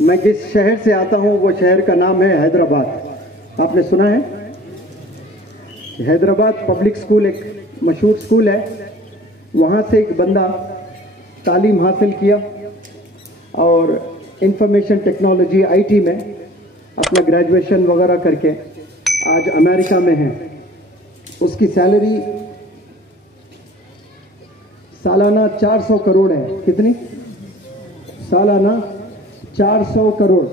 میں جس شہر سے آتا ہوں وہ شہر کا نام ہے حیدرآباد. آپ نے سنا ہے؟ حیدرآباد پبلک اسکول ایک مشہور اسکول ہے. وہاں سے ایک بندہ تعلیم حاصل کیا اور انفارمیشن ٹیکنالوجی آئی ٹی میں اپنا گریجویشن وغیرہ کر کے آج امریکہ میں ہے. اس کی سیلری سالانہ 400 کروڑ ہے. کتنی؟ سالانہ 400 کروڑ.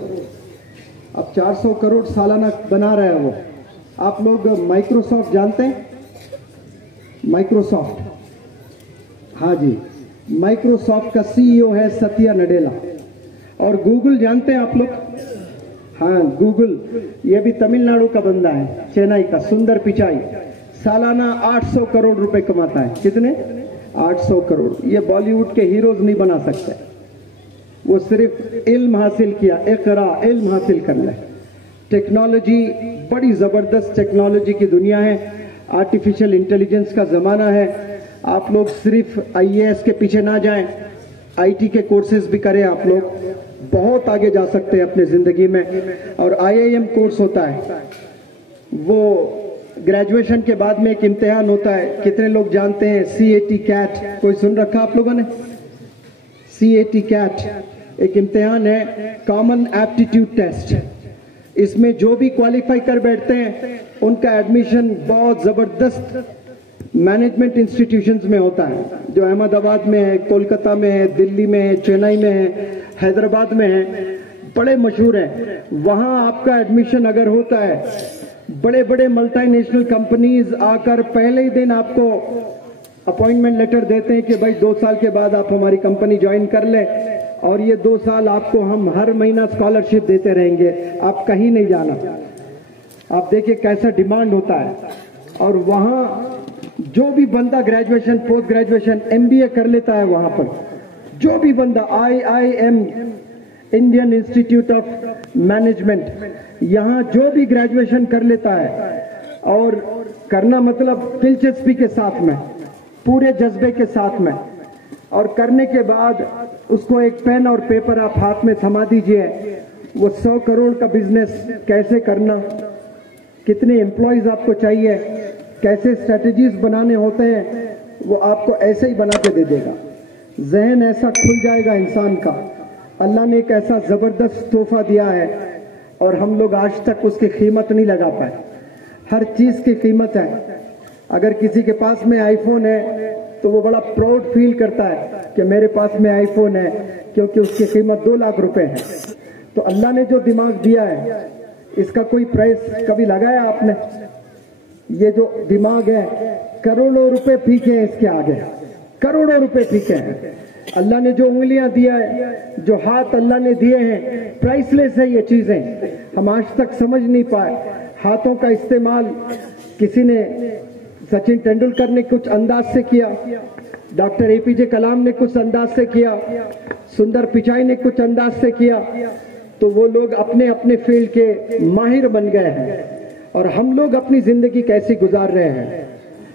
اب 400 کروڑ سالانہ بنا رہا ہے وہ. آپ لوگ مائکروسافٹ جانتے ہیں؟ مائکروسافٹ، ہاں جی، مائکروسافٹ کا سی ای او ہے ستیا نڈیلا. اور گوگل جانتے ہیں آپ لوگ؟ ہاں گوگل، یہ بھی تمل ناڈو کا بندہ ہے، چنئی کا، سندر پچائی. سالانہ 800 کروڑ روپے کماتا ہے. کتنے؟ 800 کروڑ. یہ بالی ووڈ کے ہیروز نہیں بنا سکتے. وہ صرف علم حاصل کیا، اقرا، علم حاصل کر لے. ٹیکنالوجی بڑی زبردست ٹیکنالوجی کی دنیا ہے. آرٹیفیشل انٹیلیجنس کا زمانہ ہے. آپ لوگ صرف آئی اے ایس کے پیچھے نہ جائیں، آئی ٹی کے کورسز بھی کریں. آپ لوگ بہت آگے جا سکتے ہیں اپنے زندگی میں. اور آئی آئی ایم کورس ہوتا ہے، وہ گریجویشن کے بعد میں ایک امتحان ہوتا ہے. کتنے لوگ جانتے ہیں سی اے ٹی کیٹ؟ کوئی سن رکھا آپ لوگوں نے؟ سی اے ٹی کیٹ ایک امتحان ہے، کامن ایپٹیٹیوڈ ٹیسٹ. اس میں جو بھی کوالیفائی کر بیٹھتے ہیں ان کا ایڈمیشن بہت زبردست مینجمنٹ انسٹیٹیوشنز میں ہوتا ہے، جو احمد آباد میں ہے، کولکتہ میں ہے، دلی میں ہے، چنئی میں ہے، حیدرآباد میں ہے، بڑے مشہور ہیں. وہاں آپ کا ایڈمیشن اگر ہوتا ہے، بڑے بڑے ملٹی نیشنل کمپنیز آ کر پہلے ہی دن آپ کو اپوائنٹمنٹ لیٹر دیتے ہیں کہ بھائی 2 سال کے بعد آپ ہماری کمپنی جوائن کر لیں، اور یہ 2 سال آپ کو ہم ہر مہینہ اسکالرشپ دیتے رہیں گے، آپ کہیں نہیں جانا. آپ دیکھیں کیسا ڈیمانڈ ہوتا ہے. اور وہاں جو بھی بندہ graduation, post graduation, M B A کر لیتا ہے، وہاں پر جو بھی بندہ I M, Indian Institute of Management, یہاں جو بھی گریجویشن کر لیتا ہے، اور کرنا مطلب دلچسپی کے ساتھ میں، پورے جذبے کے ساتھ میں، اور کرنے کے بعد اس کو ایک پین اور پیپر آپ ہاتھ میں تھما دیجئے. وہ 100 کروڑ کا بزنس کیسے کرنا، کتنے امپلائیز آپ کو چاہیے، کیسے اسٹریٹجیز بنانے ہوتے ہیں، وہ آپ کو ایسے ہی بنا کے دے دے گا. ذہن ایسا کھل جائے گا انسان کا. اللہ نے ایک ایسا زبردست تحفہ دیا ہے اور ہم لوگ آج تک اس کی قیمت نہیں لگا پائے. ہر چیز کی قیمت ہے. اگر کسی کے پاس میں آئی فون ہے تو وہ بڑا پراؤڈ فیل کرتا ہے کہ میرے پاس میں آئی فون ہے، کیونکہ اس کی قیمت 2 لاکھ روپے ہے. تو اللہ نے جو دماغ دیا ہے اس کا کوئی پرائس کبھی لگایا آپ نے؟ یہ جو دماغ ہے، کروڑوں روپے پھینکے ہیں اس کے آگے، کروڑوں روپے پھینکے ہیں. اللہ نے جو انگلیاں دیا ہے، جو ہاتھ اللہ نے دیے ہیں، پرائس لیس ہے یہ چیزیں. ہم آج تک سمجھ نہیں پائے. ہاتھوں کا استعمال کسی نے، سچن ٹینڈولکر نے کچھ انداز سے کیا، ڈاکٹر اے پی جے کلام نے کچھ انداز سے کیا، سندر پچائی نے کچھ انداز سے کیا. تو وہ لوگ اپنے اپنے فیلڈ کے ماہر بن گئے ہیں. اور ہم لوگ اپنی زندگی کیسی گزار رہے ہیں؟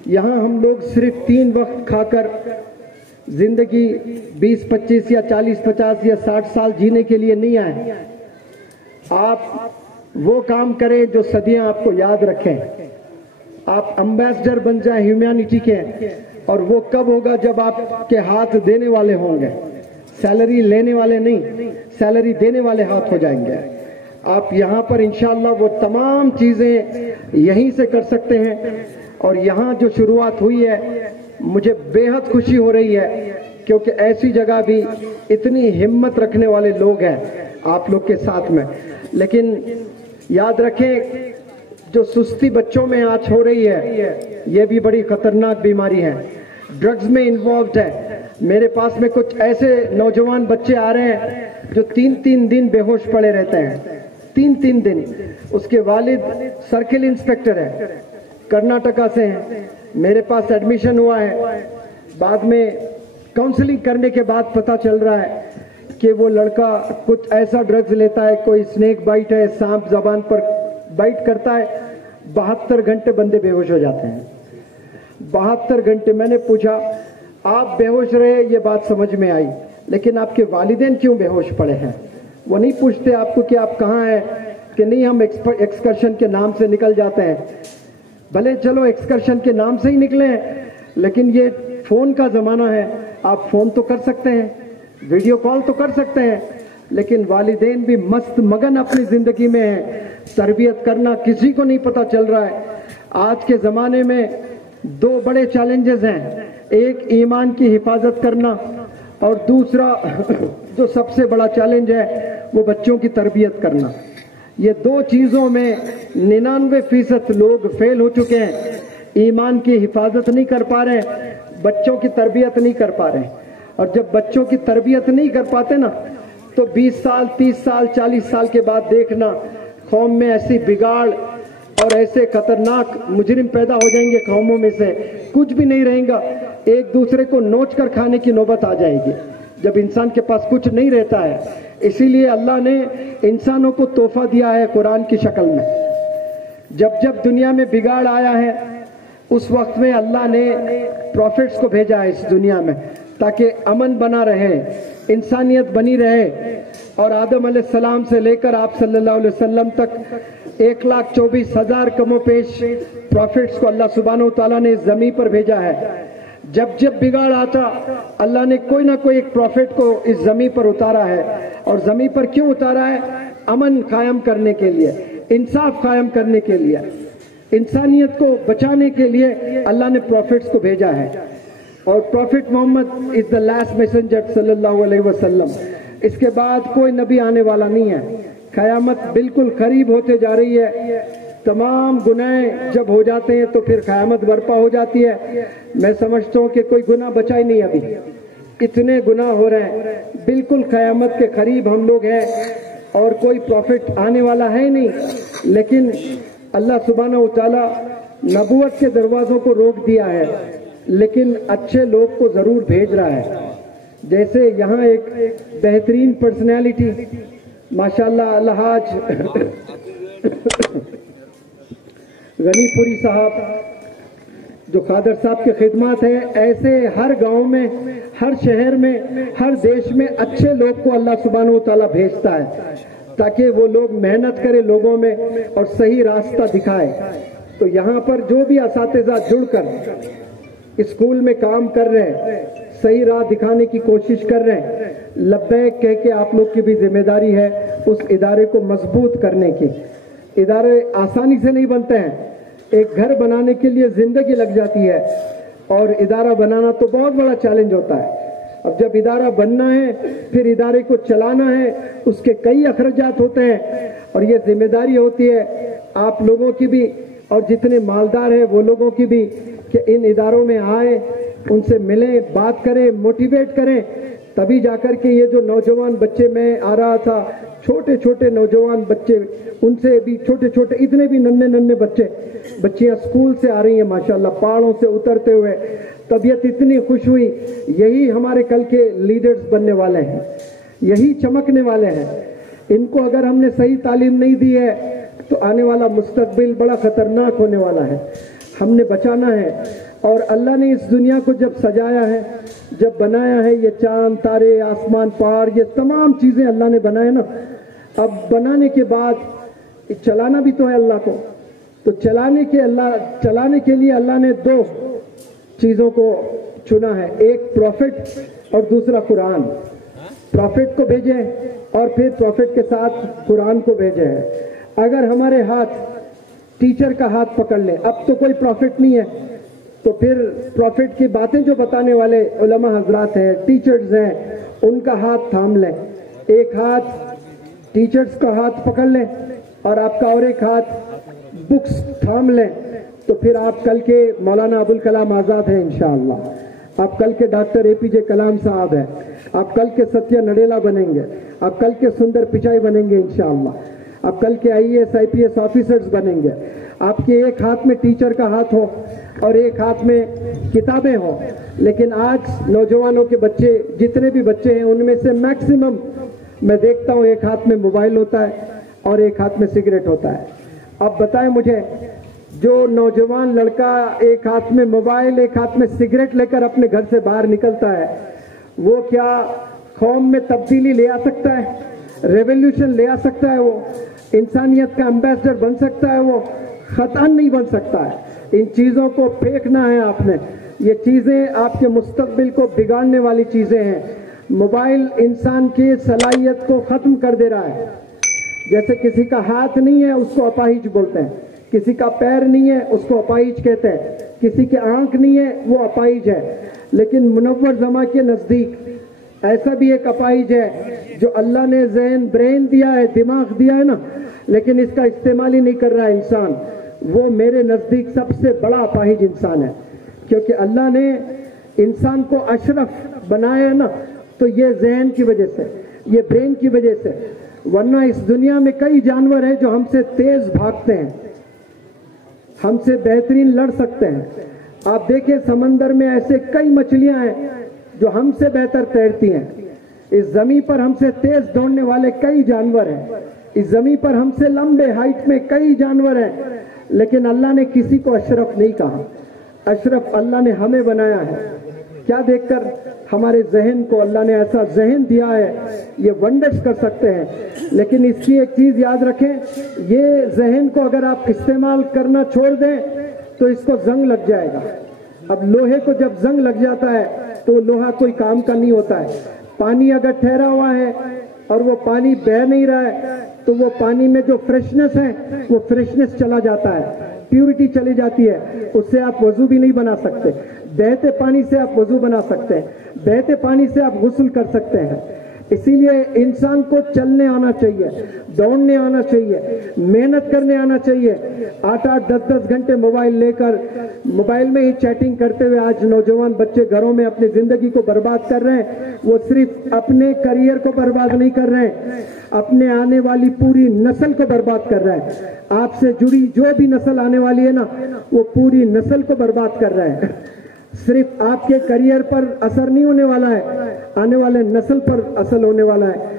یہاں ہم لوگ صرف 3 وقت کھا کر زندگی 20، 25 یا 40، 50 یا 60 سال جینے کے لیے نہیں آئے. آپ وہ کام کریں جو صدیاں آپ کو یاد رکھیں. آپ امبیسڈر بن جائیں ہیومینٹی کے. اور وہ کب ہوگا؟ جب آپ کے ہاتھ دینے والے ہوں گے، سیلری لینے والے نہیں، سیلری دینے والے ہاتھ ہو جائیں گے. آپ یہاں پر انشاءاللہ وہ تمام چیزیں یہیں سے کر سکتے ہیں. اور یہاں جو شروعات ہوئی ہے، مجھے بے حد خوشی ہو رہی ہے، کیونکہ ایسی جگہ بھی اتنی ہمت رکھنے والے لوگ ہیں آپ لوگ کے ساتھ میں. لیکن یاد رکھیں، جو سستی بچوں میں آج ہو رہی ہے، یہ بھی بڑی خطرناک بیماری ہے. ڈرگز میں انوالوڈ ہے. میرے پاس میں کچھ ایسے نوجوان بچے آ رہے ہیں جو 3 دن بے ہوش پڑے رہتے ہیں. 3 دن. اس کے والد سرکل انسپیکٹر ہے، کرناٹکا سے ہیں. میرے پاس ایڈمیشن ہوا ہے. بعد میں کاؤنسلنگ کرنے کے بعد پتہ چل رہا ہے کہ وہ لڑکا کچھ ایسا ڈرگز لیتا ہے، کوئی سنیک بائٹ ہے، سانپ زبان پر بائٹ کرتا ہے، 72 گھنٹے بندے بے ہوش ہو جاتے ہیں. 72 گھنٹے. میں نے پوچھا آپ بے ہوش رہے، یہ بات سمجھ میں آئی، لیکن آپ کے والدین کیوں بے ہوش پڑے ہیں؟ वो नहीं पूछते आपको कि आप कहाँ हैं, कि नहीं हम एक्सकर्शन के नाम से निकल जाते हैं। भले चलो एक्सकर्शन के नाम से ही निकले हैं, लेकिन ये फोन का जमाना है, आप फोन तो कर सकते हैं, वीडियो कॉल तो कर सकते हैं, लेकिन वालिदैन भी मस्त मगन अपनी जिंदगी में है। तरबियत करना किसी को नहीं पता चल रहा है। आज के जमाने में दो बड़े चैलेंजेस हैं, एक ईमान की हिफाजत करना और दूसरा जो सबसे बड़ा चैलेंज है वो बच्चों की तरबियत करना। ये दो चीजों में 99% लोग फेल हो चुके हैं। ईमान की हिफाजत नहीं कर पा रहे, बच्चों की तरबियत नहीं कर पा रहे, और जब बच्चों की तरबियत नहीं कर पाते ना, तो 20 साल 30 साल 40 साल के बाद देखना कौम में ऐसी बिगाड़ और ऐसे खतरनाक मुजरिम पैदा हो जाएंगे, कौमों में से कुछ भी नहीं रहेगा, एक दूसरे को नोच कर खाने की नौबत आ जाएगी जब इंसान के पास कुछ नहीं रहता है। इसीलिए अल्लाह ने इंसानों को तोहफा दिया है कुरान की शक्ल में। जब जब दुनिया में बिगाड़ आया है, उस वक्त में अल्लाह ने प्रॉफिट्स को भेजा है इस दुनिया में, ताकि अमन बना रहे, इंसानियत बनी रहे। और आदम अलैहिस्सलाम से लेकर आप सल्लल्लाहु अलैहि वसल्लम तक 1,24,000 कमो पेश प्रॉफिट्स को अल्लाह सुब्हानहू तआला ने इस जमीन पर भेजा है। जब जब बिगाड़ आता, अल्लाह ने कोई ना कोई एक प्रॉफिट को इस जमीन पर उतारा है। और जमीन पर क्यों उतारा है? अमन कायम करने के लिए, इंसाफ कायम करने के लिए, इंसानियत को बचाने के लिए अल्लाह ने प्रॉफिट्स को भेजा है। और prophet Muhammad is the last messenger सल्लल्लाहु अलैहि वसल्लम। इसके बाद कोई नबी आने वाला नहीं है। क़यामत बिल्कुल करीब होते जा रही है। तमाम गुनाह जब हो जाते हैं तो फिर क़यामत बर्पा हो जाती है। मैं समझता हूँ कि कोई गुनाह बचा ही नहीं, अभी इतने गुनाह हो रहे हैं। बिल्कुल क़यामत के करीब हम लोग हैं और कोई प्रॉफिट आने वाला है नहीं। लेकिन अल्लाह सुब्हानहू तआला नबूवत के दरवाजों को रोक दिया है, लेकिन अच्छे लोग को जरूर भेज रहा है। जैसे यहाँ एक बेहतरीन पर्सनैलिटी माशाल्लाह अलहाज गनीपुरी साहब, जो कादर साहब की खिदमत है, ऐसे हर गांव में, हर शहर में, हर देश में अच्छे लोग को अल्लाह सुब्हानहू तआला भेजता है, ताकि वो लोग मेहनत करें लोगों में और सही रास्ता दिखाए। तो यहाँ पर जो भी असातिज़ा जुड़कर स्कूल में काम कर रहे हैं, सही राह दिखाने की कोशिश कर रहे हैं, लब्बैक कह के आप लोग की भी जिम्मेदारी है उस इदारे को मजबूत करने की। इदारे आसानी से नहीं बनते हैं, एक घर बनाने के लिए जिंदगी लग जाती है, और इदारा बनाना तो बहुत बड़ा चैलेंज होता है। अब जब इदारा बनना है, फिर इदारे को चलाना है, उसके कई अखराजात होते हैं, और ये जिम्मेदारी होती है आप लोगों की भी और जितने मालदार हैं वो लोगों की भी, कि इन इदारों में आए, उनसे मिलें, बात करें, मोटिवेट करें, तभी जाकर के ये जो नौजवान बच्चे, मैं आ रहा था, छोटे छोटे नौजवान बच्चे, उनसे भी छोटे छोटे, इतने भी नन्हे नन्हे बच्चियां स्कूल से आ रही हैं माशाल्लाह, पहाड़ों से उतरते हुए, तबीयत इतनी खुश हुई। यही हमारे कल के लीडर्स बनने वाले हैं, यही चमकने वाले हैं। इनको अगर हमने सही तालीम नहीं दी है तो आने वाला मुस्तकबिल बड़ा खतरनाक होने वाला है। हमने बचाना है। और अल्लाह ने इस दुनिया को जब सजाया है, जब बनाया है, ये चांद तारे, आसमान, पहाड़, ये तमाम चीजें अल्लाह ने बनाए ना, अब बनाने के बाद चलाना भी तो है अल्लाह को। तो चलाने के लिए अल्लाह ने दो चीजों को चुना है, एक प्रॉफिट और दूसरा कुरान। प्रॉफिट को भेजे और फिर प्रॉफिट के साथ कुरान को भेजे हैं। अगर हमारे हाथ टीचर का हाथ पकड़ ले, अब तो कोई प्रॉफिट नहीं है, तो फिर प्रॉफिट की बातें जो बताने वाले उलमा हजरात हैं, टीचर्स हैं, उनका हाथ थाम लें। एक हाथ टीचर्स का हाथ पकड़ लें और आपका और एक हाथ बुक्स थाम लें, तो फिर आप कल के मौलाना अबुल कलाम आज़ाद हैं इंशाअल्लाह, आप कल के डॉक्टर APJ कलाम साहब हैं, आप कल के सत्या नडेला बनेंगे, आप कल के सुंदर पिचाई बनेंगे इंशाअल्लाह, आप कल के IAS IPS ऑफिसर्स बनेंगे। आपके एक हाथ में टीचर का हाथ हो और एक हाथ में किताबें हो। लेकिन आज नौजवानों के बच्चे, जितने भी बच्चे हैं, उनमें से मैक्सिमम मैं देखता हूँ एक हाथ में मोबाइल होता है और एक हाथ में सिगरेट होता है। अब बताएं मुझे, जो नौजवान लड़का एक हाथ में मोबाइल, एक हाथ में सिगरेट लेकर अपने घर से बाहर निकलता है, वो क्या कौम में तब्दीली ले आ सकता है? रेवोल्यूशन ले आ सकता है, वो इंसानियत का एम्बेसडर बन सकता है, वो खतान नहीं बन सकता है। इन चीज़ों को फेंकना है आपने। ये चीज़ें आपके मुस्तकबिल को बिगाड़ने वाली चीज़ें हैं। मोबाइल इंसान की सलाहियत को ख़त्म कर दे रहा है। जैसे किसी का हाथ नहीं है उसको अपाहिज बोलते हैं, किसी का पैर नहीं है उसको अपाहिज कहते हैं, किसी की आंख नहीं है वो अपाहिज है। लेकिन मुनव्वर ज़मा के नज़दीक ऐसा भी एक अपाहिज है जो अल्लाह ने ज़हन ब्रेन दिया है, दिमाग दिया है ना, लेकिन इसका इस्तेमाल ही नहीं कर रहा है इंसान। वो मेरे नज़दीक सबसे बड़ा अपाहिज इंसान है, क्योंकि अल्लाह ने इंसान को अशरफ बनाया है ना, तो ये ज़हन की वजह से, ये ब्रेन की वजह से। वरना इस दुनिया में कई जानवर हैं जो हमसे तेज भागते हैं, हमसे बेहतरीन लड़ सकते हैं। आप देखें समंदर में ऐसे कई मछलियां हैं जो हमसे बेहतर तैरती हैं। इस जमीन पर हमसे तेज दौड़ने वाले कई जानवर हैं, इस जमीन पर हमसे लंबे हाइट में कई जानवर हैं, लेकिन अल्लाह ने किसी को अशरफ नहीं कहा। अशरफ अल्लाह ने हमें बनाया है। क्या देखकर? हमारे जहन को अल्लाह ने ऐसा जहन दिया है, ये वंडर्स कर सकते हैं। लेकिन इसकी एक चीज याद रखें, ये जहन को अगर आप इस्तेमाल करना छोड़ दें तो इसको जंग लग जाएगा। अब लोहे को जब जंग लग जाता है तो लोहा कोई काम का नहीं होता है। पानी अगर ठहरा हुआ है और वो पानी बह नहीं रहा है तो वो पानी में जो फ्रेशनेस है वो फ्रेशनेस चला जाता है, प्यूरिटी चली जाती है, उससे आप वजू भी नहीं बना सकते। बहते पानी से आप वजू बना सकते हैं, बहते पानी से आप गुस्ल कर सकते हैं। इसीलिए इंसान को चलने आना चाहिए, दौड़ने आना चाहिए, मेहनत करने आना चाहिए। 8-8, 10-10 घंटे मोबाइल लेकर मोबाइल में ही चैटिंग करते हुए आज नौजवान बच्चे घरों में अपनी जिंदगी को बर्बाद कर रहे हैं। वो सिर्फ अपने करियर को बर्बाद नहीं कर रहे हैं, अपने आने वाली पूरी नस्ल को बर्बाद कर रहे हैं। आपसे जुड़ी जो भी नस्ल आने वाली है ना, वो पूरी नस्ल को बर्बाद कर रहे हैं। सिर्फ आपके करियर पर असर नहीं होने वाला है, आने वाले नस्ल पर असर होने वाला है।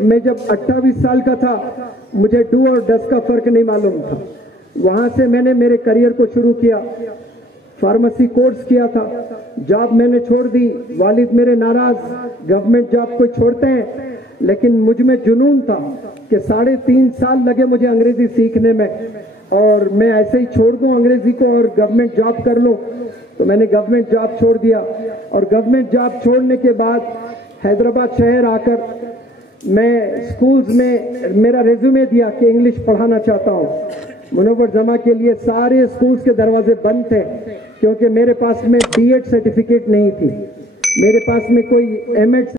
मैं जब 28 साल का था, मुझे डू और डस का फर्क नहीं मालूम था। वहां से मैंने मेरे करियर को शुरू किया, फार्मेसी कोर्स किया था, जॉब मैंने छोड़ दी। वालिद मेरे नाराज, गवर्नमेंट जॉब कोई छोड़ते हैं, लेकिन मुझ में जुनून था कि 3.5 साल लगे मुझे अंग्रेजी सीखने में, और मैं ऐसे ही छोड़ दूं अंग्रेजी को और गवर्नमेंट जॉब कर लूं। तो मैंने गवर्नमेंट जॉब छोड़ दिया, और गवर्नमेंट जॉब छोड़ने के बाद हैदराबाद शहर आकर मैं स्कूल्स में मेरा रेज्यूमे दिया कि इंग्लिश पढ़ाना चाहता हूँ। मुनव्वर ज़मा के लिए सारे स्कूल्स के दरवाजे बंद थे, क्योंकि मेरे पास में B.Ed सर्टिफिकेट नहीं थी, मेरे पास में कोई M.Ed